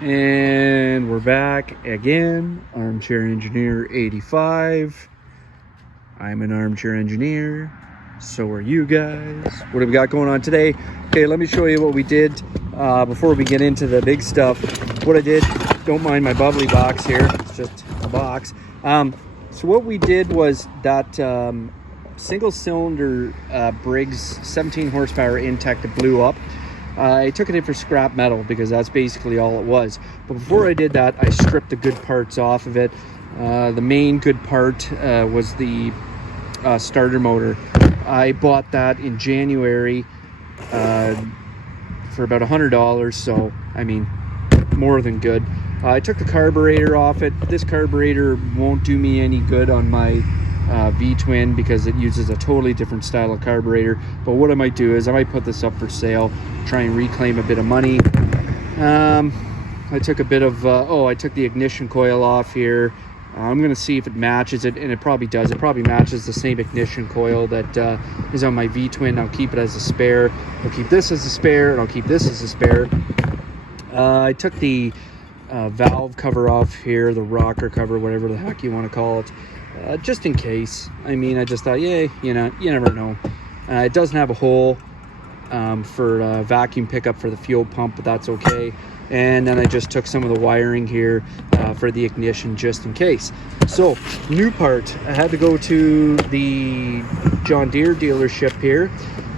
And we're back again. Armchair Engineer 85. I'm an armchair engineer. So are you guys. What have we got going on today? Okay, let me show you what we did before we get into the big stuff. What I did, don't mind my bubbly box here. It's just a box. So what we did was that single cylinder Briggs 17 horsepower Intek that blew up. I took it in for scrap metal because that's basically all it was. But before I did that, I stripped the good parts off of it. The main good part was the starter motor. I bought that in January for about $100, so I mean, more than good. I took the carburetor off it. This carburetor won't do me any good on my V-twin because it uses a totally different style of carburetor. But what I might do is I might put this up for sale, try and reclaim a bit of money. I took a bit of I took the ignition coil off here. I'm gonna see if it matches it, and it probably does. It probably matches the same ignition coil that is on my V-twin. I'll keep it as a spare. I'll keep this as a spare, and I'll keep this as a spare. I took the valve cover off here, the rocker cover, whatever the heck you want to call it. Just in case. I mean, I just thought, yeah, you never know. It doesn't have a hole for vacuum pickup for the fuel pump, but that's okay. And then I just took some of the wiring here for the ignition just in case. So, new part, I had to go to the John Deere dealership here,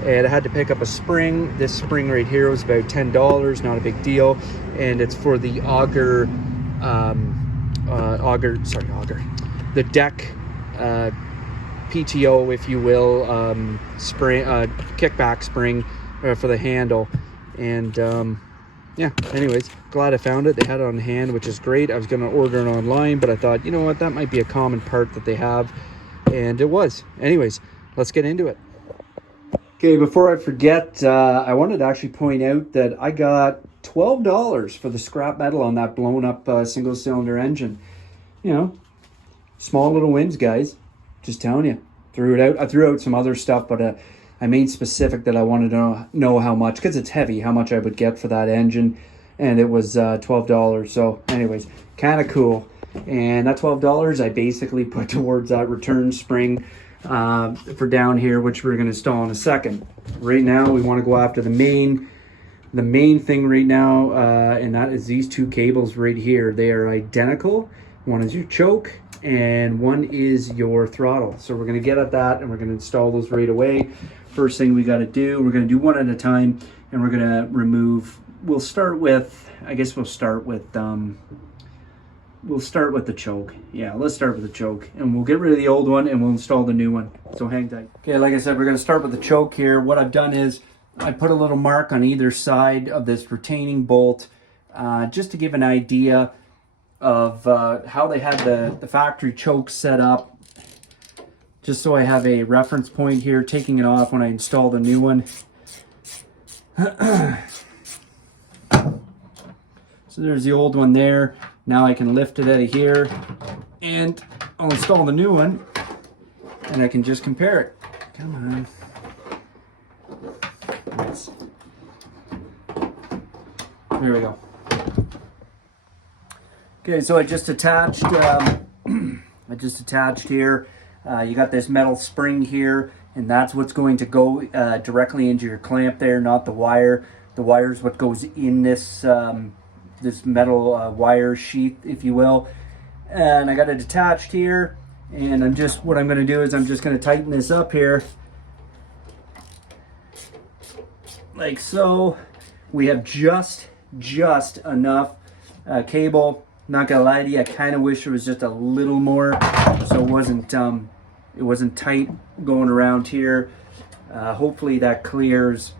and I had to pick up a spring. This spring right here was about $10, not a big deal. And it's for the the deck PTO, if you will, spring, kickback spring for the handle. And yeah, anyways, glad I found it. They had it on hand, which is great. I was going to order it online, but I thought, you know what, that might be a common part that they have, and it was. Anyways, let's get into it. Okay, before I forget, I wanted to actually point out that I got $12 for the scrap metal on that blown up single cylinder engine. You know, small little wins, guys. Just telling you. Threw it out. I threw out some other stuff, but I made specific that I wanted to know how much, because it's heavy, how much I would get for that engine, and it was $12. So anyways, kind of cool. And that $12 I basically put towards that return spring for down here, which we're going to install in a second. Right now we want to go after the main thing right now, and that is these two cables right here. They are identical. One is your choke and one is your throttle. So we're going to get at that, and we're going to install those right away. First thing we got to do, we're going to do one at a time, and we're going to remove, we'll start with the choke. Yeah, let's start with the choke, and we'll get rid of the old one and we'll install the new one. So hang tight. Okay, like I said, we're going to start with the choke here. What I've done is I put a little mark on either side of this retaining bolt just to give an idea of how they had the factory choke set up, just so I have a reference point here, taking it off when I install the new one. So there's the old one there. Now I can lift it out of here, and I'll install the new one, and I can just compare it. Come on. Nice. There we go. Okay, so I just attached here. You got this metal spring here, and that's what's going to go directly into your clamp there, not the wire. The wire is what goes in this this metal wire sheath, if you will. And I got it attached here, and what I'm going to do is I'm just going to tighten this up here, like so. We have just enough cable. Not gonna lie to you, I kind of wish there was just a little more, so it wasn't tight going around here. Hopefully that clears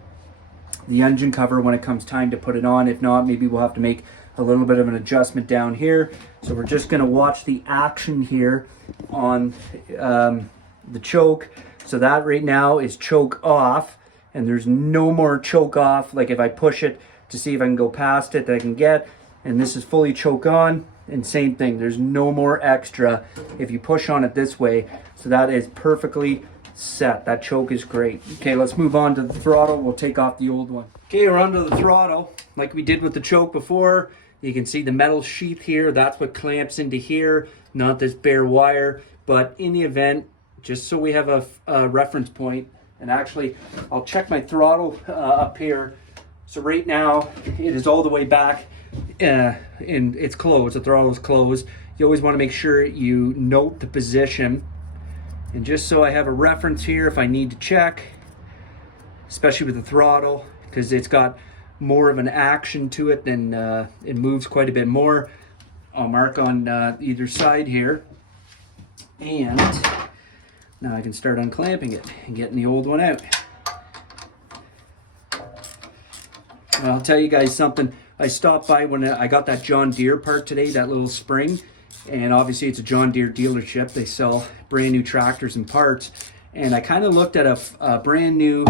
the engine cover when it comes time to put it on. If not, maybe we'll have to make a little bit of an adjustment down here. So we're just gonna watch the action here on the choke. So that right now is choke off, and there's no more choke off. Like if I push it to see if I can go past it, that I can get. And this is fully choke on, and same thing, there's no more extra if you push on it this way. So that is perfectly set. That choke is great. Okay, let's move on to the throttle. We'll take off the old one. Okay, we're onto the throttle. Like we did with the choke before, You can see the metal sheath here. That's what clamps into here, not this bare wire. But in the event, just so we have a reference point, and actually I'll check my throttle up here. So right now it is all the way back and it's closed. The throttle is closed. You always want to make sure you note the position. And just so I have a reference here if I need to check, especially with the throttle, because it's got more of an action to it than it moves quite a bit more. I'll mark on either side here. And now I can start unclamping it and getting the old one out. Well, I'll tell you guys something. I stopped by when I got that John Deere part today, that little spring. And obviously it's a John Deere dealership. They sell brand new tractors and parts. And I kind of looked at a brand new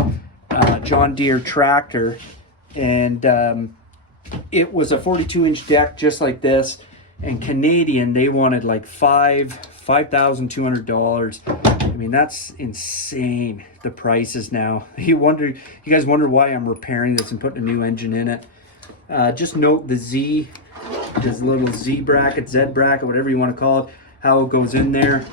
John Deere tractor, and it was a 42-inch deck just like this, and Canadian, they wanted like $5,200. I mean, that's insane, the prices now. You guys wonder why I'm repairing this and putting a new engine in it. Just note the Z, this little Z bracket, Z bracket, whatever you want to call it, how it goes in there.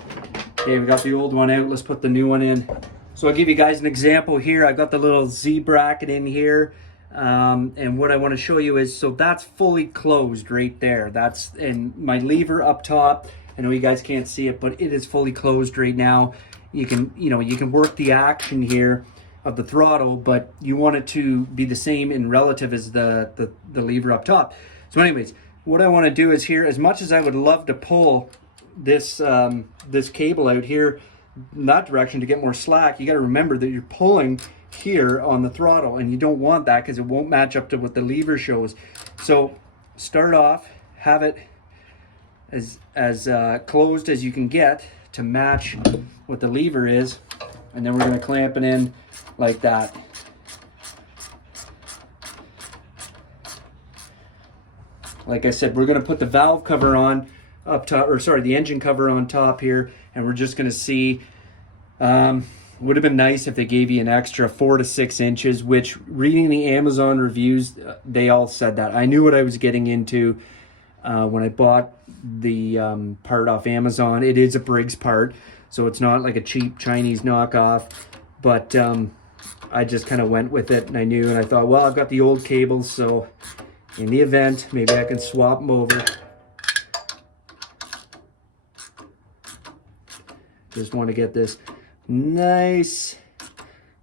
Okay, we got the old one out, let's put the new one in. So I'll give you guys an example here. I've got the little Z bracket in here. And what I want to show you is, so that's fully closed right there. That's, and my lever up top, I know you guys can't see it, but it is fully closed right now. You can work the action here of the throttle, but you want it to be the same in relative as the lever up top. So anyways, what I want to do is here, as much as I would love to pull this this cable out here in that direction to get more slack, you got to remember that you're pulling here on the throttle, and you don't want that because it won't match up to what the lever shows. So start off, have it as closed as you can get to match what the lever is, and then we're going to clamp it in like that. Like I said, we're going to put the valve cover on up top, or sorry, the engine cover on top here, and we're just going to see. Would have been nice if they gave you an extra 4 to 6 inches, which, reading the Amazon reviews, they all said that. I knew what I was getting into when I bought the part off Amazon. It is a Briggs part, so it's not like a cheap Chinese knockoff, but I just kind of went with it, and I knew, and I thought, well, I've got the old cables, so in the event, maybe I can swap them over. Just want to get this nice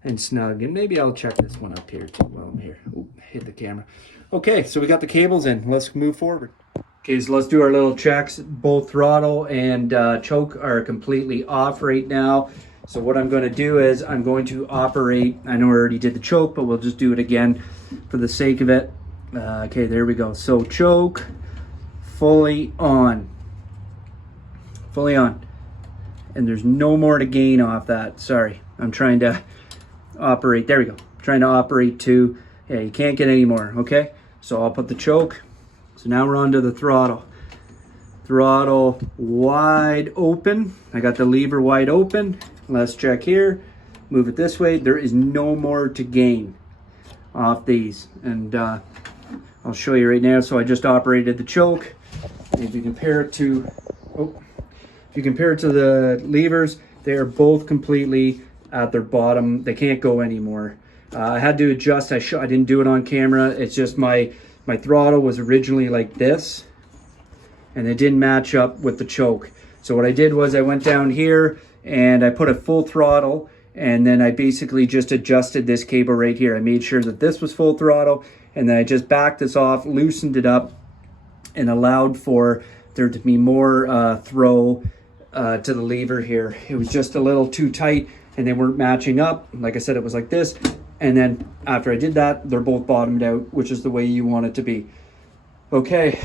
and snug, and maybe I'll check this one up here too while I'm here. Ooh, hit the camera. Okay, so we got the cables in. Let's move forward. Okay, so let's do our little checks. Both throttle and choke are completely off right now. So what I'm going to do is I'm going to operate. I know I already did the choke, but we'll just do it again for the sake of it. Okay, there we go. So choke fully on. Fully on. And there's no more to gain off that. Sorry, I'm trying to operate. There we go. Trying to operate to, yeah, you can't get any more, okay? So I'll put the choke. So now we're on to the throttle. Throttle wide open. I got the lever wide open. Let's check here. Move it this way. There is no more to gain off these. And I'll show you right now. So I just operated the choke. If you compare it to, if you compare it to the levers, they are both completely at their bottom. They can't go anymore. I had to adjust. I didn't do it on camera. It's just my throttle was originally like this, and it didn't match up with the choke. So what I did was I went down here and I put a full throttle, and then I basically just adjusted this cable right here. I made sure that this was full throttle, and then I just backed this off, loosened it up, and allowed for there to be more throw to the lever here. It was just a little too tight, and they weren't matching up. Like I said, it was like this. And then after I did that, they're both bottomed out, which is the way you want it to be. Okay,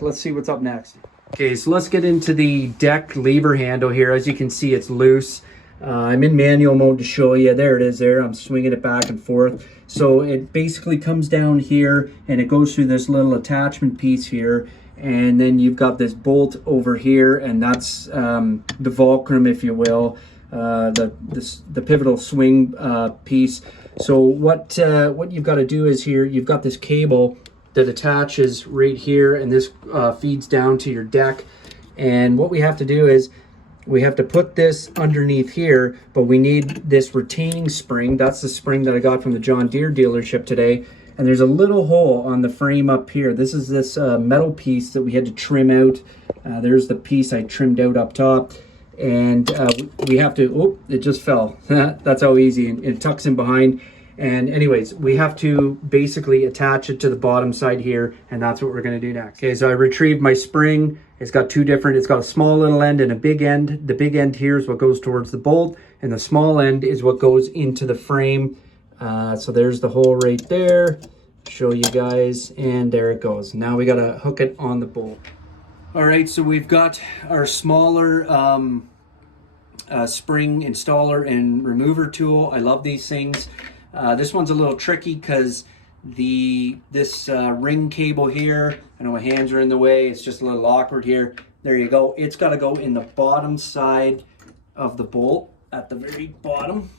let's see what's up next. Okay, so let's get into the deck lever handle here. As you can see, it's loose. I'm in manual mode to show you. There it is there. I'm swinging it back and forth. So it basically comes down here, and it goes through this little attachment piece here. And then you've got this bolt over here, and that's the fulcrum, if you will. The pivotal swing piece. So what you've got to do is here, you've got this cable that attaches right here, and this feeds down to your deck. And what we have to do is we have to put this underneath here, but we need this retaining spring. That's the spring that I got from the John Deere dealership today. And there's a little hole on the frame up here. This is this metal piece that we had to trim out. There's the piece I trimmed out up top. And we have to, oh, it just fell. That's how easy, and it tucks in behind. And anyways, we have to basically attach it to the bottom side here, and that's what we're gonna do next. Okay, so I retrieved my spring. It's got two different, it's got a small little end and a big end. The big end here is what goes towards the bolt, and the small end is what goes into the frame. So there's the hole right there. Show you guys, and there it goes. Now we gotta hook it on the bolt. All right, so we've got our smaller spring installer and remover tool. I love these things. This one's a little tricky because this ring cable here, I know my hands are in the way, it's just a little awkward here. There you go. It's got to go in the bottom side of the bolt at the very bottom.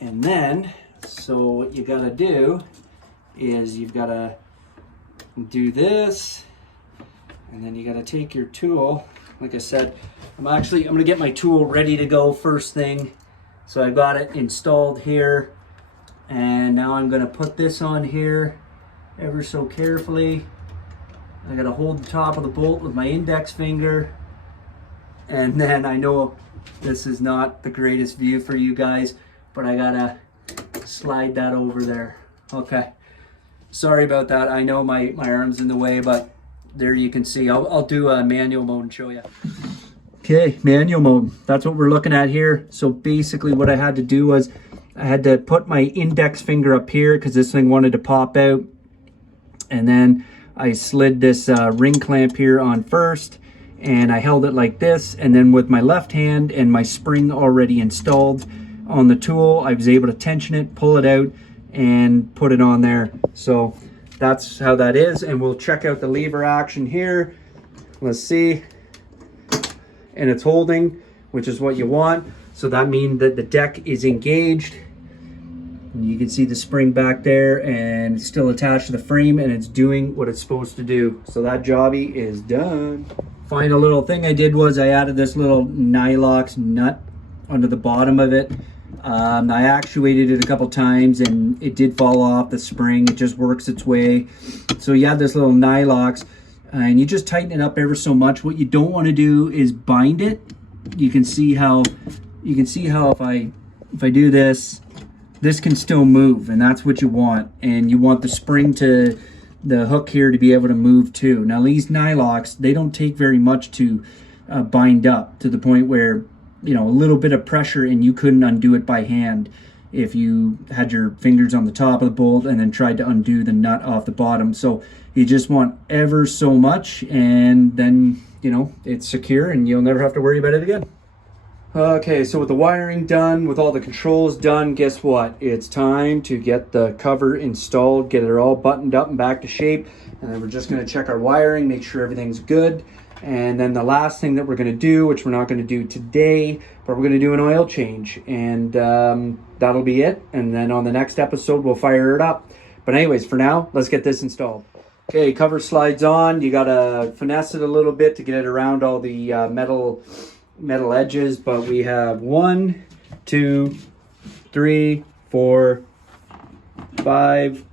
And then, so what you got to do is you've got to do this, and then you got to take your tool. Like I said, I'm going to get my tool ready to go first thing. So I've got it installed here. And now I'm going to put this on here ever so carefully. I got to hold the top of the bolt with my index finger. And then I know this is not the greatest view for you guys, but I got to slide that over there. Okay. Sorry about that. I know my arm's in the way, but there you can see. I'll do a manual mode and show you. Okay, manual mode. That's what we're looking at here. So basically what I had to do was I had to put my index finger up here because this thing wanted to pop out. And then I slid this ring clamp here on first, and I held it like this. And then with my left hand and my spring already installed on the tool, I was able to tension it, pull it out, and put it on there. So that's how that is. And we'll check out the lever action here. Let's see. And it's holding, which is what you want. So that means that the deck is engaged. And you can see the spring back there, and it's still attached to the frame, and it's doing what it's supposed to do. So that jobby is done. Final little thing I did was I added this little Nylox nut under the bottom of it. I actuated it a couple times and it did fall off the spring. It just works its way. So you have this little Nylox, and you just tighten it up ever so much. What you don't want to do is bind it. You can see how if I do this, this can still move, and that's what you want. And you want the spring to, the hook here, to be able to move too. Now these Nylox, they don't take very much to bind up, to the point where, you know, a little bit of pressure and you couldn't undo it by hand if you had your fingers on the top of the bolt and then tried to undo the nut off the bottom. So you just want ever so much, and then, you know, it's secure and you'll never have to worry about it again. Okay, so with the wiring done, with all the controls done, guess what? It's time to get the cover installed, get it all buttoned up and back to shape. And then we're just going to check our wiring, make sure everything's good. And then the last thing that we're going to do, which we're not going to do today, but we're going to do an oil change. And that'll be it. And then on the next episode, we'll fire it up. But anyways, for now, let's get this installed. Okay, cover slides on. You got to finesse it a little bit to get it around all the metal edges, but we have 1, 2, 3, 4, 5,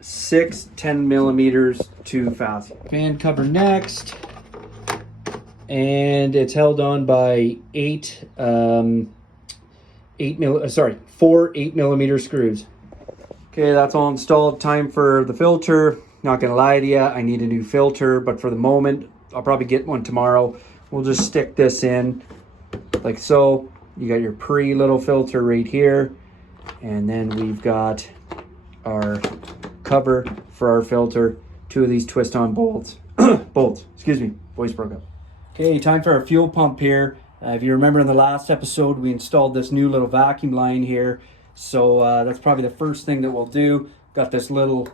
6 10 millimeters to fasten. Fan cover next, and it's held on by 4 8mm screws. Okay, that's all installed. Time for the filter. Not gonna lie to you, I need a new filter, but for the moment, I'll probably get one tomorrow. We'll just stick this in like so. You got your little filter right here, and then we've got our cover for our filter. 2 of these twist-on bolts. Excuse me, voice broke up. Okay, time for our fuel pump here. If you remember in the last episode, we installed this new little vacuum line here. So that's probably the first thing that we'll do. Got this little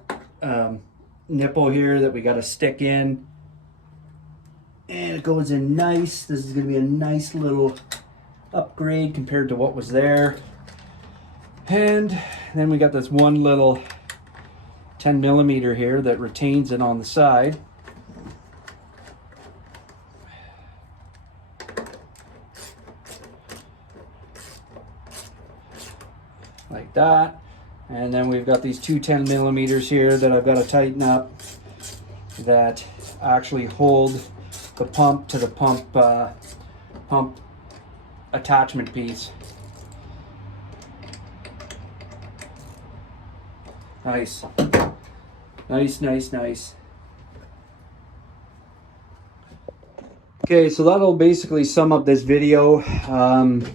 nipple here that we got to stick in. And it goes in nice. This is going to be a nice little upgrade compared to what was there. And then we got this one little 10 millimeter here that retains it on the side. Like that. And then we've got these two 10 millimeters here that I've got to tighten up that actually hold the pump to the pump attachment piece. Nice. Nice, nice, nice. Okay, so that'll basically sum up this video.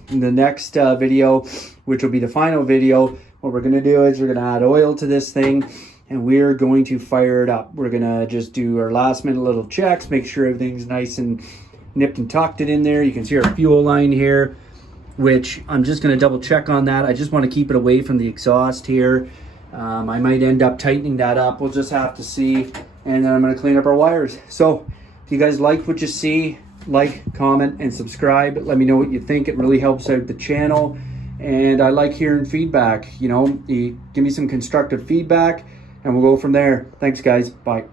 In the next video, which will be the final video, what we're going to do is we're going to add oil to this thing and we're going to fire it up. We're going to just do our last minute little checks, make sure everything's nice and nipped and tucked it in there. You can see our fuel line here, which I'm just going to double check on that. I just want to keep it away from the exhaust here. I might end up tightening that up. We'll just have to see. And then I'm going to clean up our wires. So if you guys like what you see, like, comment, and subscribe. Let me know what you think. It really helps out the channel. And I like hearing feedback. You know, give me some constructive feedback and we'll go from there. Thanks, guys. Bye.